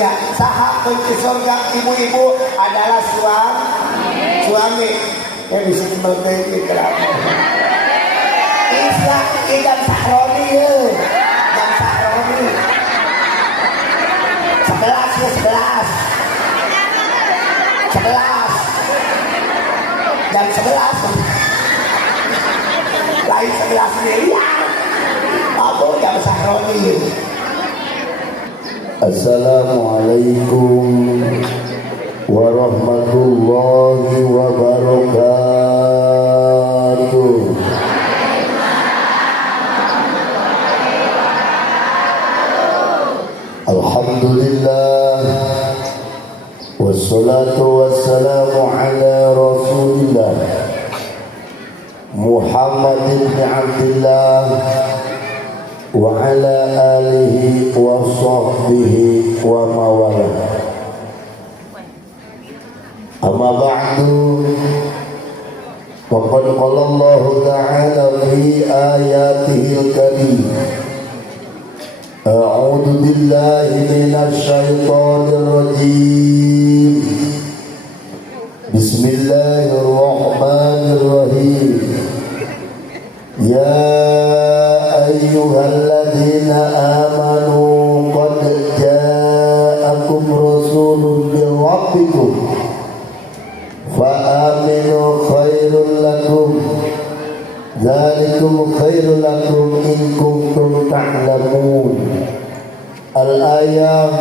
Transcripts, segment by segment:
dunia. Saha kunci surga ibu-ibu adalah suami. Yang bisa memiliki kenapa? Islam ikan sakroni ya. Jam sakroni 11 jam 11 lain 11 miliar apa jam sakroni. Assalamualaikum warahmatullahi wabarakatuh. Alhamdulillah wassalatu wassalamu ala Rasulillah Muhammad ibn Abdillah wa ala alihi wa sahbihi wa mawalah. Amma ba'du, faqad qala Allah ta'ala fi ayatihil karim. A'udzu billahi minasy syaithanir rajim. Bismillahirrahmanirrahim. Ya ayyuhalladzina amanu qad ja'akum rasulun min rabbikum fa aminu khairul lakum dzalikum khairul lakum in kuntum ta'lamun. Al-ayah.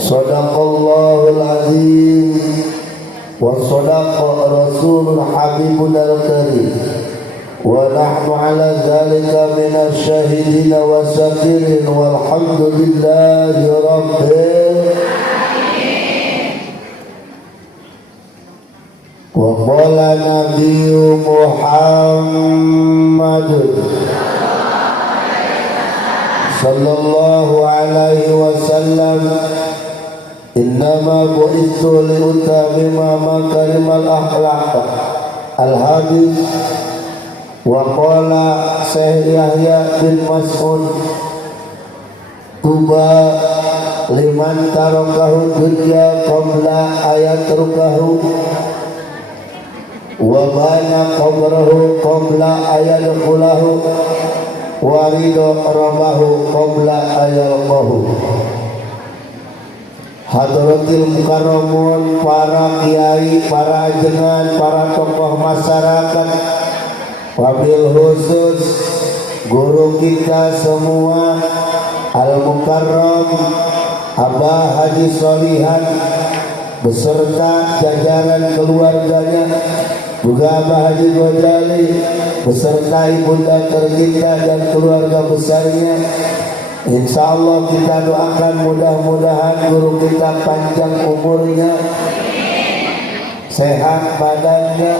Shadaqallahul azim wa shadaqa rasulul habibul karim wa nahnu ala dzalika minasy syahidin wa syakirin walhamdulillahi rabbil alamin. Wa qala nabiyyu Muhammad sallallahu alaihi wasallam innama bu'ithu liutamima makarimal akhlaq. Al-hadis. Wa qala Syekh Yahya bin Mas'ud tuba liman tarakahu dunya qabla ayat rukahu wa bana qabrahu qabla ayat qulahu wa ridho rabahu qabla ayalqahu. Hadratil mukarramun, para kiai, para ajengan, para tokoh masyarakat, wabil khusus guru kita semua Al-Mukarram Abah Haji Solihan beserta jajaran keluarganya, juga Abah Haji Ghazali beserta ibunda tercinta dan keluarga besarnya. Insya Allah kita doakan mudah-mudahan guru kita panjang umurnya, sehat badannya,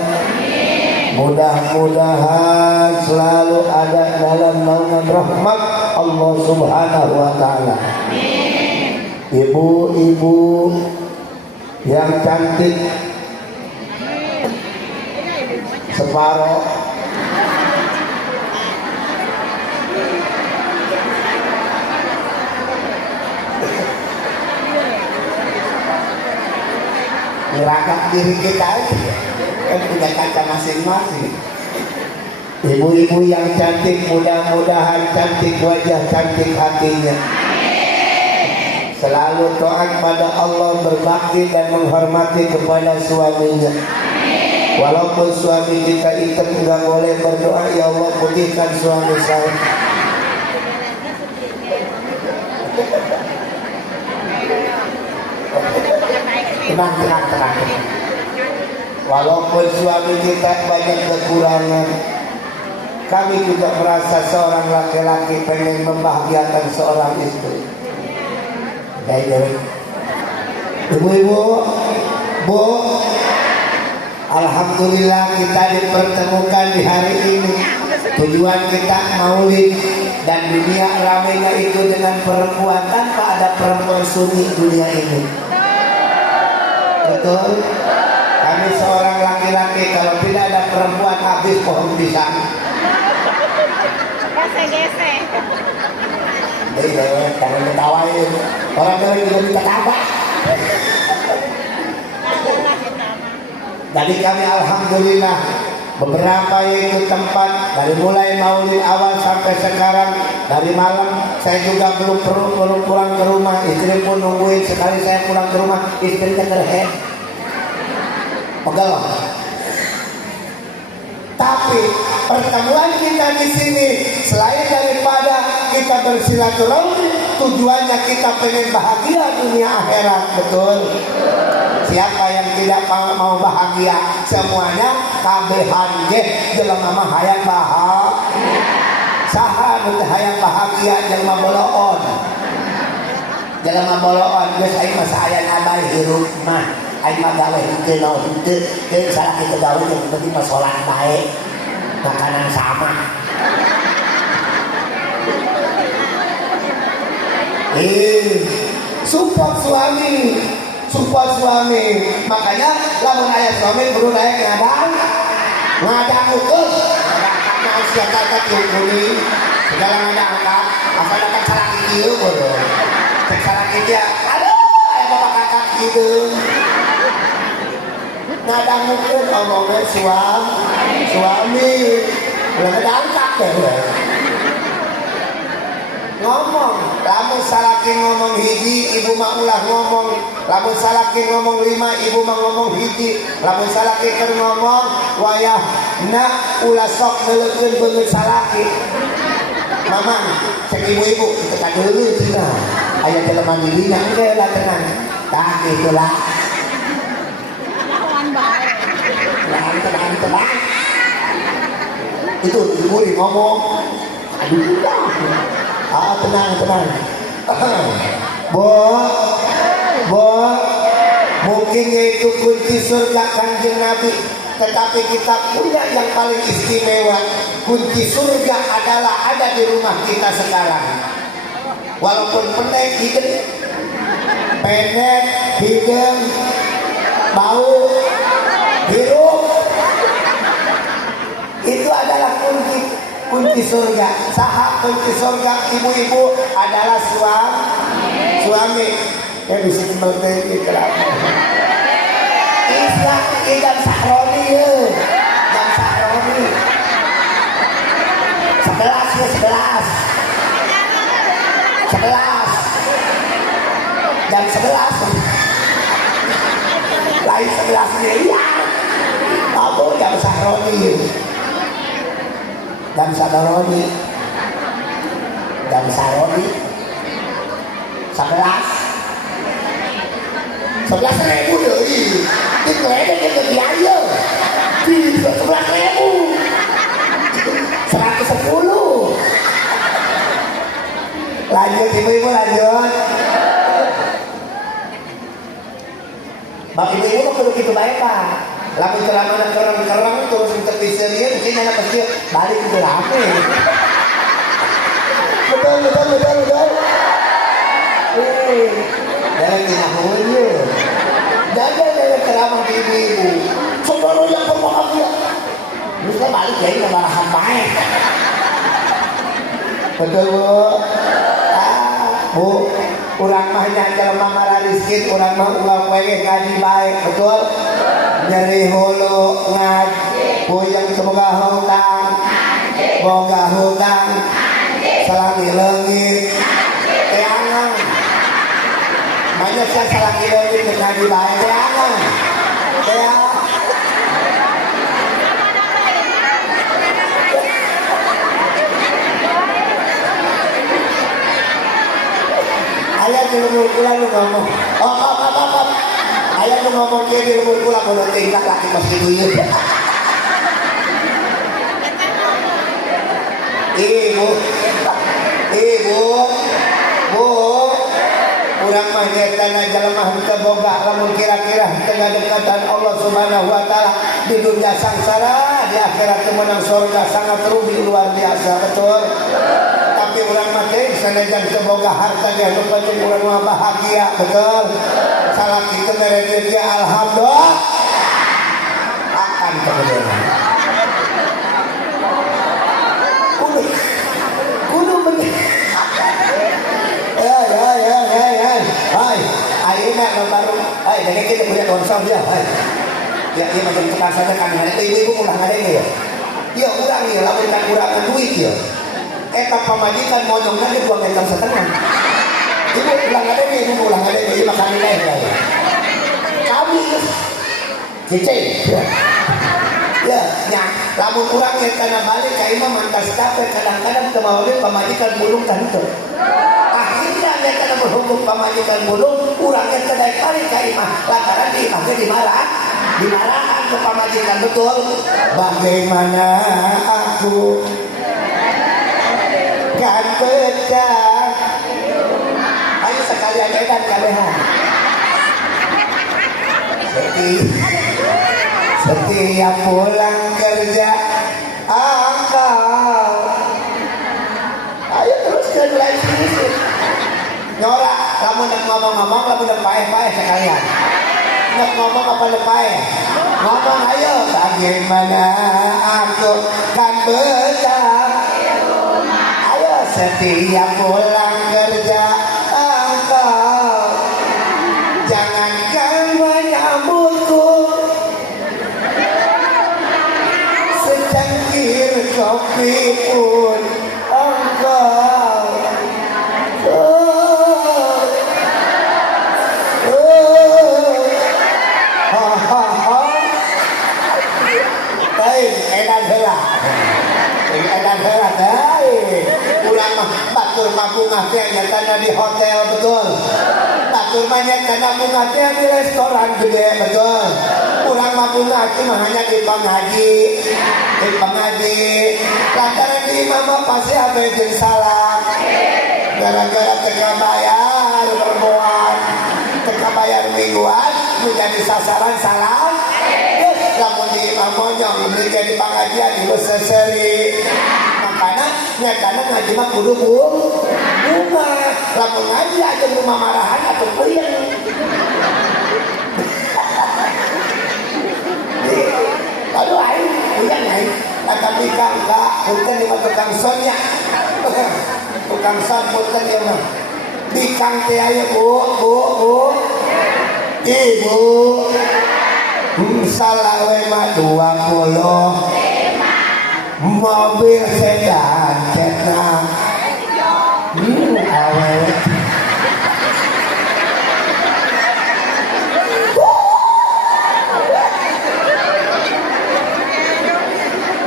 mudah-mudahan selalu ada dalam naungan rahmat Allah Subhanahu wa ta'ala. Ibu-ibu yang cantik separoh nyerahkan diri kita aja, kan punya kaca masing-masing. Ibu-ibu yang cantik, mudah-mudahan cantik wajah, cantik hatinya, selalu taat pada Allah, berbakti dan menghormati kepada suaminya. Walaupun suami kita hitam, enggak boleh berdoa, ya Allah putihkan suami saya. Tenang. Walaupun suami kita banyak kekurangan, kami juga merasa seorang laki-laki pengen membahagiakan seorang istri. Ibu-ibu, Bu, alhamdulillah kita dipertemukan di hari ini. Tujuan kita maulid, dan dunia ramainya itu dengan perempuan, tanpa ada perempuan sunni dunia ini. Betul? Kami seorang laki-laki, kalau tidak ada perempuan habis pohon pisang. jangan ketawain. Orang lain juga minta kabar. Jadi kami alhamdulillah beberapa itu tempat dari mulai maulid awal sampai sekarang, dari malam saya juga belum pulang ke rumah, istri pun nungguin. Sekali saya pulang ke rumah istrinya kerhet pegel. Tapi pertemuan kita di sini selain daripada kita bersilaturahmi, tujuannya kita pengen bahagia dunia akhirat, betul? Siapa yang tidak mau bahagia? Semuanya kabehan ge jelema mah hayang bahagia. Saha nu hayang bahagia jelema boloon. Jelema boloon geus aing mah saaya ngabai hirup mah. Aing mah gawe henteu naon henteu, teu salah kitu gawe yang penting mah salat bae. Makanan sama. Support suami. Makanya lamun aya suami perlu daek ngadang ukus. Ngadang sia kakak kuning. Segala ngadang asal dapat salah kieu bodoh. Cek salah kieu aduh aya bapak kakak kieu. Ngadang ukus omongna suami. Ulah ngedangkak deh. Ngomong, lamun salaki ngomong hiji, ibu mah ulah ngomong. Lamun salaki ngomong 5, ibu mah ngomong hiji. Lamun salaki keur ngomong, wayah nak ulah sok neulekeun beungeut salaki. Mamang, cek ibu-ibu teu kadeuleuh cenah. Aya jelema dirinya engke lah tenang. Tah kitu lah. Tenang. Itu ibu ngomong. Aduh dah. Tenang. Bo, mungkin yaitu kunci surga Kanjeng Nabi, tetapi kita punya yang paling istimewa. Kunci surga adalah ada di rumah kita sekarang. Walaupun pendek hidung, bau, hirup, itu adalah kunci surga. Saha kunci surga ibu-ibu adalah suami. Bisa kembali ke dalam. Islam jam sahroni ya. Jam sahroni. 11. Jam 11. Lain 11 miliar. Apa jam sahroni? Jam saroni 11.000 deui. Di klede ke biaya. Di 11.000. 110. Lanjut ibu-ibu lanjut. Bang ibu-ibu mah kudu kitu bae, Pak. Lamun ceramah kereng terus interpisirnya mungkin anak kecil balik ke rame. Betul. Jangan dinahuin ya. Jangan ceramah di ibu. Saudara yang berbahagia. Bisa balik ya ini marahan baik. Betul Bu. Bu, urang mah nya jelema mah rizkin, urang mah ulah pengen ngaji baik, betul? Nyeri hulu ngaji, buyang semoga hutang, boga hutang, salangi leungit, teangan. Banyak saya salangi leungit ngaji baik, teangan. Ayah di lumur kula lu ngomong. Ayah lu ngomong dia di lumur kula kalau tingkat laki pasti duyut. Bu, urang mah nyetana jelema henteu boga lamun kira-kira tengah dekatan Allah Subhanahu wa taala di dunia sangsara, di akhirat menang surga sangat rugi luar biasa, betul? Tapi urang mah teh sanajan teu boga harta ge anu penting urang mah bahagia, betul? Salah kitu mere dia alhamdulillah akan kebenaran. Kudu bener. ini baru jadi kita punya konsol dia ya macam tukang saja kan ada ibu-ibu ulang ada ini ya dia kurang ya lamun kan kurangan duit ya pamajikan monyongnya di 2,5 meter ibu ulang ada ini ibu ulang ada ini makan nilai ya kami cicing ya lamun kurang ya karena balik ke imam mantas capek kadang-kadang kemauan pamajikan bulung kan itu akhirnya ya karena berhukum pamajikan bulung kurangnya kedai balik ke imam lantaran di imamnya dimarahan ke pamajikan betul bagaimana aku kan pecah ayo sekalian edan kalehan setiap pulang kerja angkau ayo terus ke lain sini nyorak kamu nak ngomong-ngomong kamu nak paeh-paeh sekalian nak ngomong apa lepai ngomong ayo bagaimana aku kan betah ayo setiap pulang kerja engkau jangankan menyambutku secangkir kopi pun engkau edan heula urang mah batur mabungah teh nyatana di hotel betul batur mah nyatana bungah teh di restoran gede betul urang mabungah teh mah hanya di pangaji lantaran di imam pasti abe jeung salam gara-gara teu bayar perboan teu bayar mingguan menjadi sasaran salam lamun di imam monyong beli jadi pengajian ibu seseri makanya nyatana ngaji mah kudu bunga lamun ngaji aja rumah marahan atau puyeng aduh aing puyeng aing tapi kangga punten di mah tukang sonnya tukang son punten dia mah di kang teh aya bu ibu salawe mah 20 mobil sedan cetak awet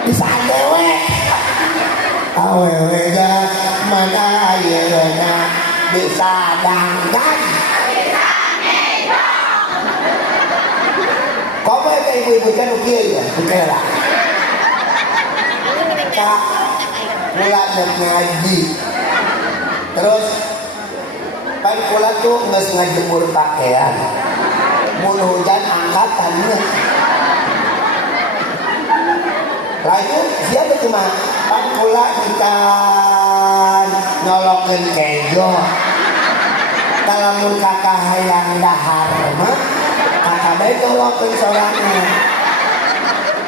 bisa dewe awewe mana ayeuna bisa dangdang kowe kayak ibu-ibu kan ukieu ya ukieu lah Kak kula ngaji terus pan kula tuh geus ngajemur pakaian mun hujan angkatannya lalu siapa cuma pan kula ikan nyolokeun kejo talamun kakak hayang dahar mah kakak baik nyolokeun sorangan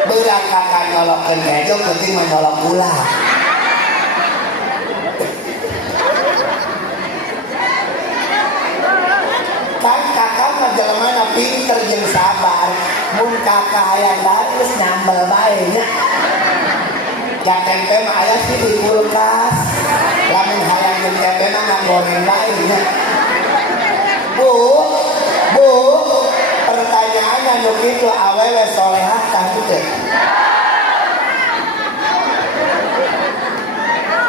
berak kakak nyolokeun kejo penting menyolok pula kan kakak mah jelema pinter jeung sabar mun kakak hayang dahar geus nyambel bae nya ya tempe mah aya sih di kulkas lamun hayang jeung tempe mah ngagoreng bae nya Bu pertanyaannya nu kitu awewe solehah tah teu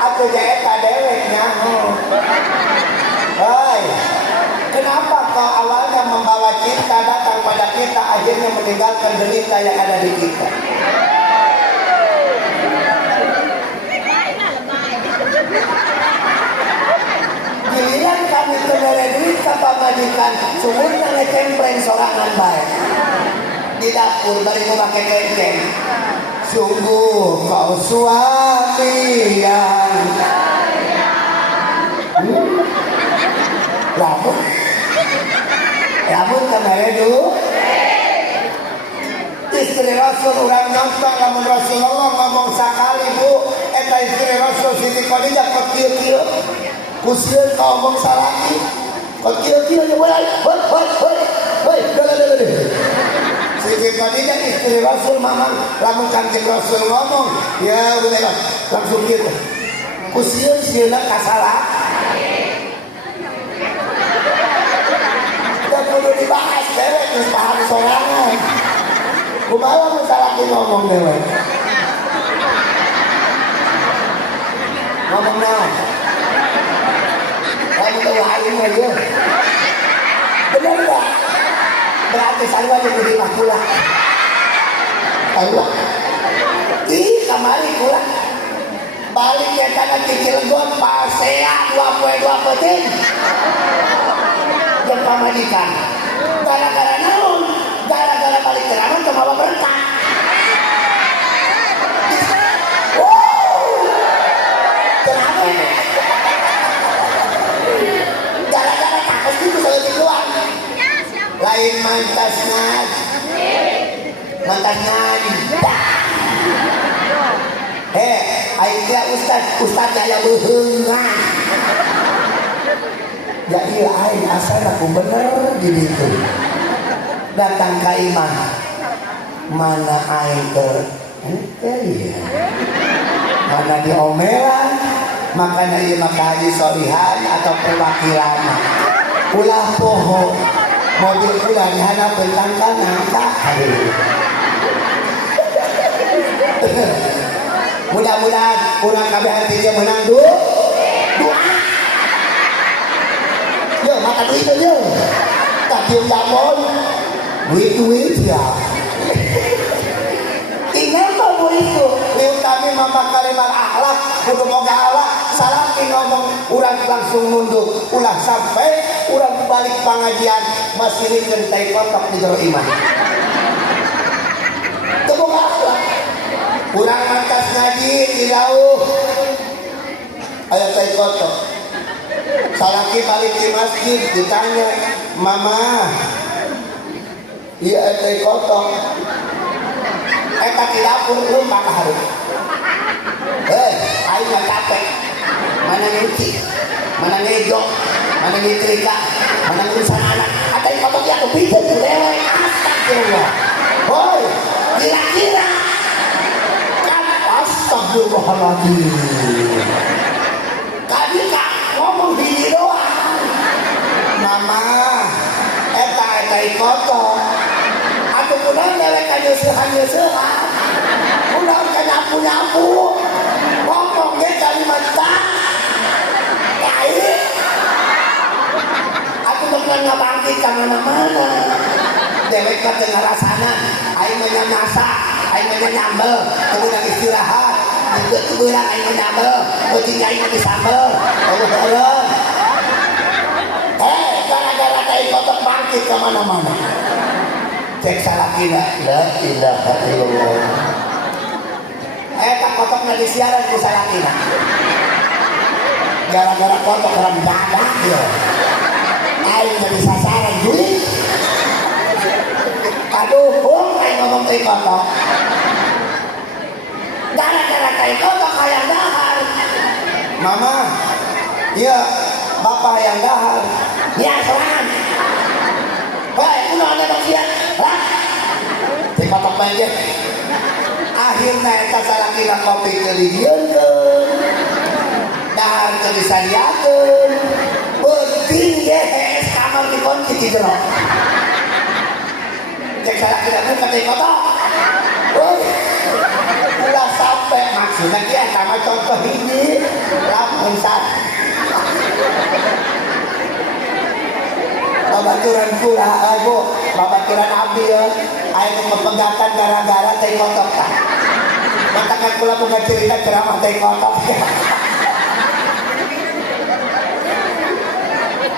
aku jae ka dewek nyaho hei kenapa kau awalnya membawa cinta datang pada kita akhirnya meninggalkan derita yang ada di kita giliran kami kenere duit ka pamajikan sumurna ngecempreng sorangan bae di dapur bari mau pakai kenceng sungguh kau suami yang lamun kenere duit istri Rasul urang nonton lamun Rasulullah ngomong sakali bu eta istri Rasul Siti Khadijah kok kieu-kieu kusieun ka omong salaki kok kieu-kieu nya boleh istri Rasul mamang lamun Kanjeng Rasul ngomong ya udah langsung gitu kusieun sieuna kasalah udah kudu dibahas dewek geus paham sorangan kumaha mun salaki ngomong dewek ngomong naon lamun teu aing mah ieu bener enggak berarti saya jadi lima pula Allah ih kamari pula balik ya tanah di Cilegon pasea 22 peting yang pamajikan gara-gara naon gara-gara balik ceramah ke bawah berkah ceramah gara-gara takut itu saya keluar lain mantas akhirnya ustad kaya behengan ya iya aing asal aku bener di itu datang ke imam mana aing ke iya mana diomelan makanya iya maka haji solihan atau perwakilan ulah poho mobil ulah dihadap bentangkan angka mudah-mudahan kurang kabeh hatinya menang doa yo maka duit yo tak kieu jamon duit ya tinggal mau itu liu kami mempakarimal akhlak kudu boga awak salaki ngomong urang langsung nunduk ulah sampai urang balik pengajian masih nikeun tai kotok di jero imam teu boga akhlak urang mantas ngaji di lauh aya tai kotok salaki balik di masjid ditanya mama iya tai kotok eta di dapur lupa ka hareup aing mah capek mana nyuci mana ngejok mana nyetrika mana ngurusan anak ada yang kotor dia kepijet lewat astagfirullah hoi kira-kira kan astagfirullahaladzim kami kak ngomong gini doang mama eta kotor aku kunaon lewat ka nyeusehan kunaon ka nyapu ngomong ge kalimat tak baik aku bakal ngabangkit ka mana-mana dewek mah teu ngarasana aing mah nyamasak aing mah nyambel kemudian istirahat deukeut beurang aing mah nyambel beuting aing mah disambel Allah gara-gara teh kotok bangkit ka mana-mana cek salakina la ilaha illallah eta kotokna disiaran ku salakina gara-gara kotok orang dadak ya aing jadi sasaran duit aduh aing ngomong teh kotok gara-gara teh kotok hayang dahar mama iya bapak hayang dahar ya sorangan bae kunaon eta sia lah teh kotok banjir akhirnya eta salakina kopi kelihieunkeun dahar teu disadiakeun penting ge es kamar dikunci di jero cek salakina mun ka teh kotok ulah sampe maksudna kieu eta mah contoh hiji lamun sat babaturan pula bu babaturan abdi ya aing pepegatan gara-gara teh kotok tah matakan pula boga cerita ceramah teh kotok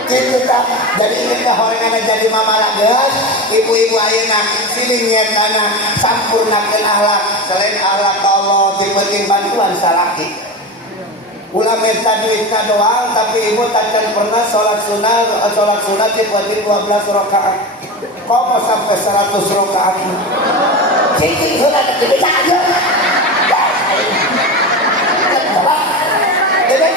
gitu tah jadi ingin kahorengan jadi mamala geus ibu-ibu ayeuna siling nyetana sampurnakeun akhlak selain akhlak Allah dipenting bantuan salaki ulah minta duitna doang tapi ibu takkan pernah sholat sunat dibuatin 12 rakaat kok sampai 100 rakaat cicing sudah bisa aja Dede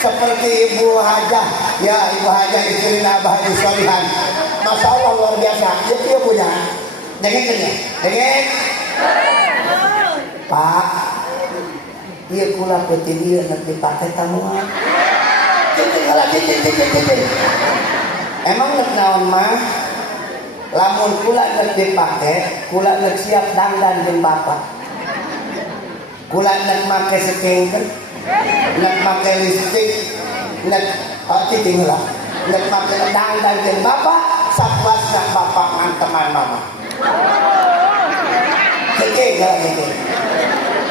seperti ibu hajah ya ibu hajah istri Abah Haji Solihan Masya Allah luar biasa. Dia punya. Dengerin ya, dengerin. Pak, dia kula putih dia nanti dipakai tamuan. Emang nek naon mah? Lamun kula nek dipake, kula nek siap dandan jeung bapak. Kula nek make sekengken, nek make listrik, nek titing lah. Nek make dandan jeung bapak, sapuasna bapak nganteman mama. Keke.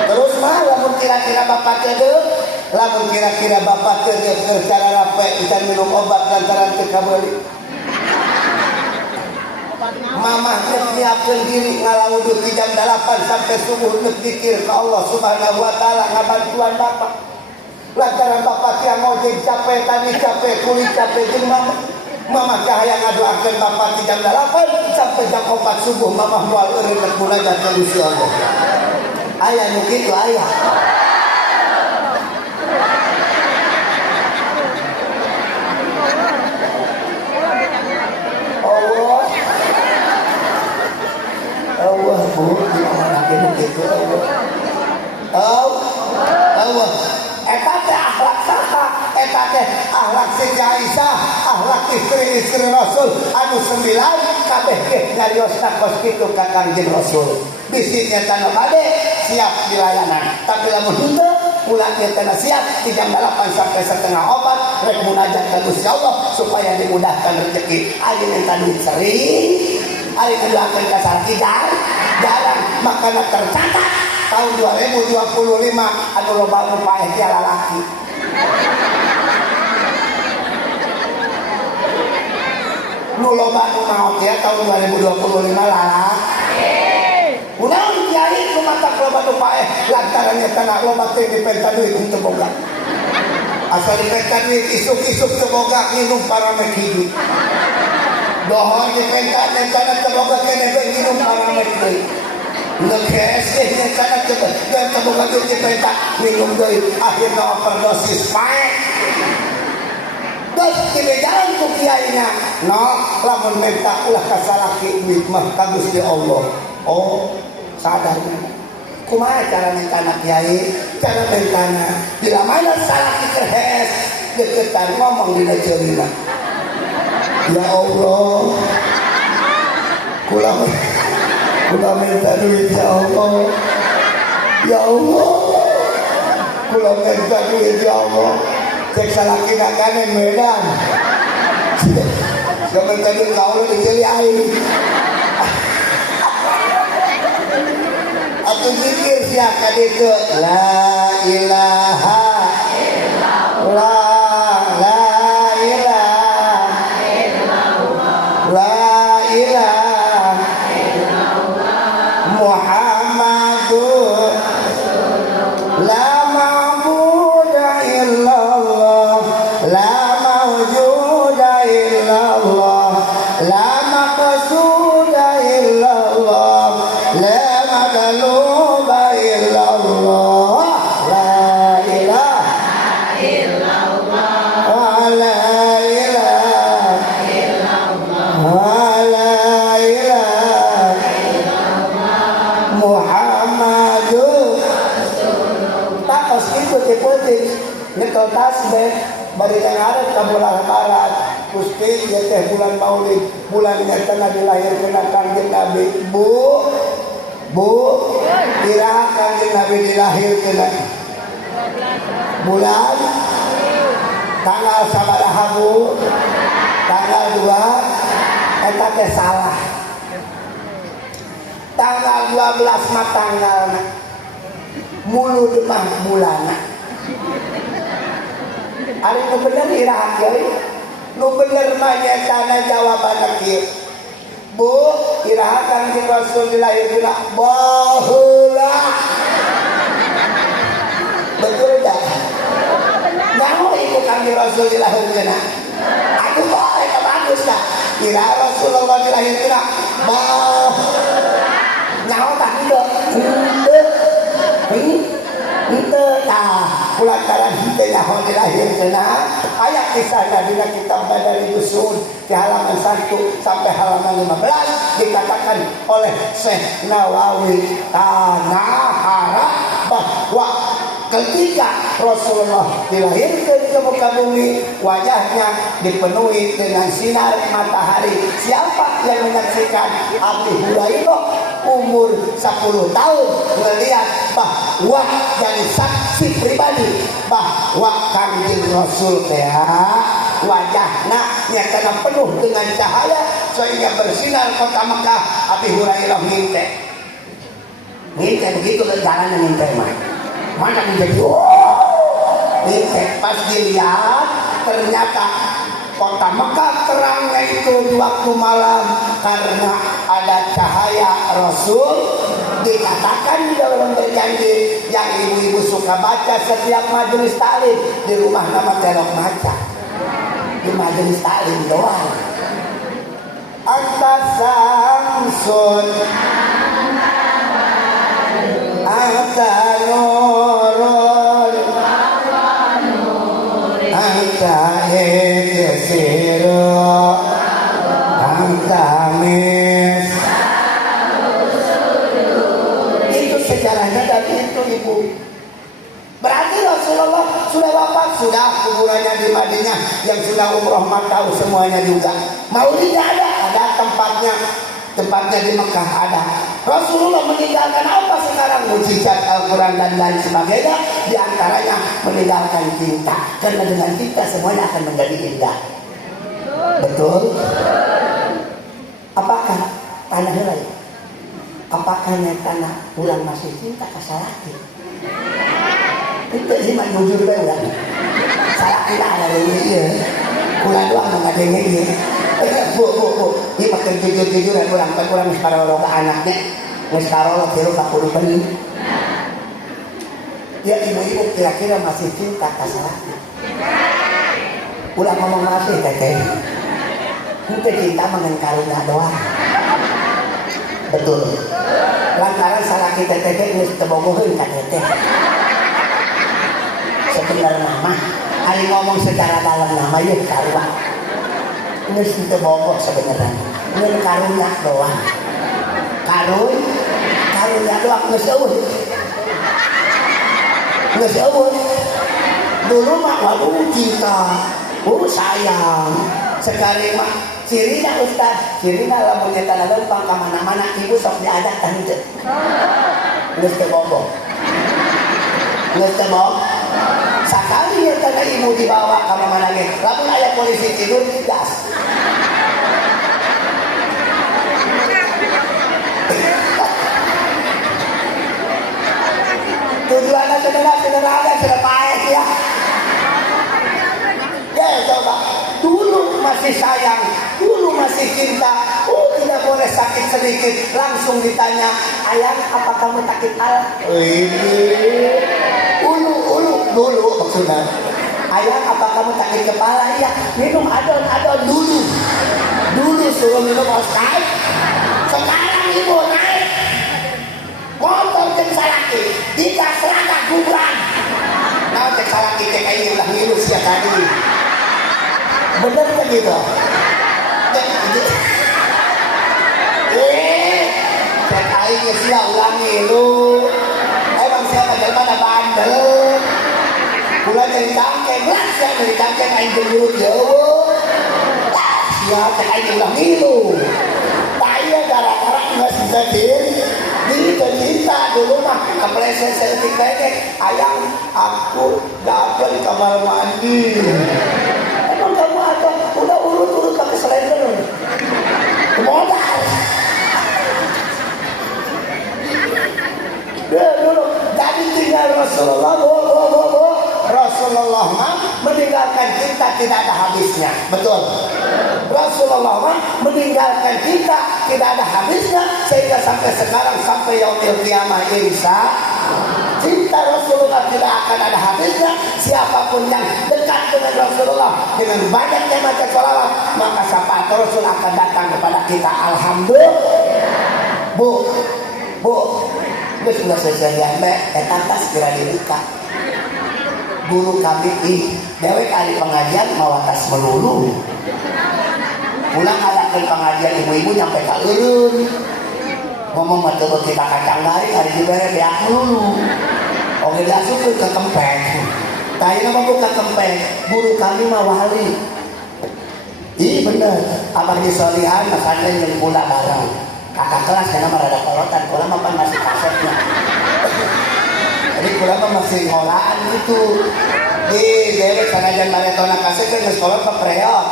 Terus mah lamun kira-kira bapak teu, lamun kira-kira bapak teu secara rapi bisa minum obat lantaran teu kabeuli. Mamah nek nyiapkeun diri ngalawudu di jam 8 sampai subuh nek zikir ka Allah Subhanahu wa taala ngabantuan bapak. Lantaran bapak tiang ojek capek, tani capek, kulit capek jeung mamah. Mama kahayang ngadoakeun bapak di jam 8 sampai jam 4 subuh mama moal eureun nek munajat ka Gusti Allah. Aya nu kitu aya. Allah bu, gimana kene kitu Allah. Allah. Eta teh akhlak saha? Eta teh akhlak Siti Aisyah, akhlak istri-istri Rasul anu 9 kabeh ge ngariosna kos kitu ka Kangjeng Rasul. Bisiknya tanah bade siap dilayanan. Tapi lamun henteu ulah teh tanah siap di jam 8 sampai setengah 4 rek munajat ka Gusti Allah supaya dimudahkan rezeki. Ayeuna tadi sering ari ngadoakeun ka sarkidan jarang makana tercatat tahun 2025 anu loba nu paeh ti lalaki. Nu loba nu maot ya tahun 2025 lalaki. Unaon kiai nu matak loba nu paeh lantaran eta loba teh dipenta duit untuk boga. Asal dipenta duit isuk-isuk teu boga nginum paramek hiji. Dohor dipenta rencana teu boga keneh nginum paramek deui. Ngeges deh rencana dan terbuka duit dipenta minum deui akhirna overdosis paeh. Terus dibejalan ku kiainya. No, lamun menta ulah ka salaki duit mah ka Gusti Allah. Oh, sadar. Kumaha cara mentana kiai? Cara mentana bila mana salaki kerhes deketan ngomong dina ceulina. Ya Allah. Kula minta duit ya Allah. Ya Allah. Kula minta duit ya Allah. Cek salaki nak kanen Medan. Jangan tadi kau lu diceli air. Aku zikir siapa itu la ilaha illallah la ilaha illallah la ilaha illallah Muhammadur la ma'budu illallah la mawjuda illallah la maqsuda illallah la maqluba illallah la ilaha illallah wa la ilaha illallah wa la ilaha illallah Muhammadur tak itu tipe-tipe nyekel tasbih bari dengaran ka bulan barat Gusti ya teh bulan Maulid bulan nyata Nabi lahir kena Kangjeng Nabi Bu kira Kangjeng Nabi dilahir kena bulan tanggal sabaraha Bu tanggal 2 eta teh salah tanggal 12 mah tanggalna mulud mah bulanna ari nu bener iraha kieu nu bener mah nyatana jawabanna kieu Bu iraha Kangjeng Rasul dilahirkeun baheula betul tak naon ibu Kangjeng Rasul dilahirkeun aku kok eta bagus tak iraha Rasulullah dilahirkeun baheula nyaho tak henteu henteu tah kulantaran henteu nyaho dilahirkeunna aya kisahna dina kitab Badari Dusun di halaman 1 sampai halaman 15 dikatakan oleh Syekh Nawawi Tanahara bahwa ketika Rasulullah dilahirkan ke muka bumi, wajahnya dipenuhi dengan sinar matahari. Siapa yang menyaksikan? Abi Hurairah umur 10 tahun melihat bahwa dari saksi pribadi bahwa Kanjeng Rasul wajahnya nyatana penuh dengan cahaya sehingga bersinar kota Mekah. Abi Hurairah ngintip begitu ke jalan yang ngintip mana menjadi pas dilihat ternyata kota Mekah terangnya itu di waktu malam karena ada cahaya Rasul. Dikatakan di dalam berjanji yang ibu-ibu suka baca setiap majelis taklim di rumah nama telok maca di majelis taklim doang. Anta samsun anta nurun anta iksiru anta mis. Itu sejarahnya dari itu ibu. Berarti Rasulullah sudah wafat, sudah kuburannya di Madinah. Yang sudah umroh mah tahu semuanya juga. Maulidnya ada tempatnya di Mekah ada. Rasulullah meninggalkan apa sekarang? Mujizat Al-Quran dan lain sebagainya. Di antaranya meninggalkan cinta. Karena dengan cinta semuanya akan menjadi indah. Betul? Apakah tanah helai? Apakah tanah ulang masih cinta ke salaki? Itu iman jujur banget. Salaki lah ada ini ya. Ulang doang mengadengnya dia. Bu, ini makin jujur-jujuran orang sekarang ke anaknya sekarang tiru tak kudu penuh. Ya ibu-ibu kira-kira masih cinta kasar. Ulang ngomong masih teteh. Mungkin cinta mengen karunia doang. Betul. Lantaran salah kita teteh geus tebogoheun ka teteh. Sebenarnya mah ari ngomong secara dalam nama yeuh sarua. Geus tebogoh sebenarnya. Ngeun karunia doang. Karunia doang geus eueuh. Geus eueuh. Dulu mah waduh cinta. Sayang. Sekarang mah cirinya Ustaz, cirinya lamun nyata lempang ka mana-mana ibu sok diajak tah henteu. Geus teu bogoh. Geus teu bogoh. Sakali nyata ibu dibawa ka mana ge, lamun aya polisi tidur gas. Tujuannya sederhana, sudah paes ya. Ya coba. Dulu masih sayang, dulu masih cinta, tidak boleh sakit sedikit, langsung ditanya, ayang apa kamu sakit al? Dulu maksudnya, ayang apa kamu sakit kepala? Iya, minum adon dulu suruh minum obat, sekarang ibu naik, motor cek salaki, dikas seragam kuburan, nah cek salaki cek ini udah ngilus ya tadi. Bener kan gitu? Cek aing geus sia ulangi lu. Emang siapa dari mana bandel? Kula jadi cangkeng lah, sia dari cangkeng aing gelut ya. Sia cek aing ulangi lu. Taya gara-gara geus bisa cinta dulu mah kepleset selfie pendek. Ayang aku gagal di kamar mandi. Kamu ada udah urut pakai selender modal dulu jadi tinggal Rasulullah mah meninggalkan kita tidak ada habisnya. Betul. Rasulullah mah meninggalkan kita tidak ada habisnya sehingga sampai sekarang sampai yaumil qiyamah insya cinta Rasulullah tidak akan ada habisnya. Siapapun yang dekat dengan Rasulullah dengan banyaknya baca sholawat, maka syafaat Rasul akan datang kepada kita. Alhamdulillah. Bu, itu sudah selesai ya mbak. Etantas kira dibuka. guru kami dewek kali pengajian mawatas melulu pulang ada ke pengajian ibu-ibu nyampe ke urun ngomong betul kita kacang dari hari diberi beak melulu oke langsung ke kempeng tadi nama buka kempeng guru kami mah wali iya bener abang di solihan makanya yang pula barang kakak kelas karena merada kolotan pula mapan masih kasetnya jadi pula masih ngolaan gitu di dewek sanajan maretona kaset kan sekolah pepreot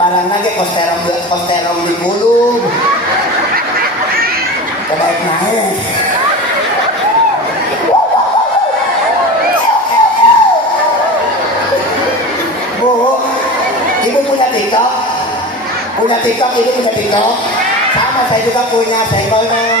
barang lagi kosterong di gulung kebaik naik Bu, ibu punya TikTok? Punya TikTok, ibu punya TikTok? Sama saya juga punya, saya ngomong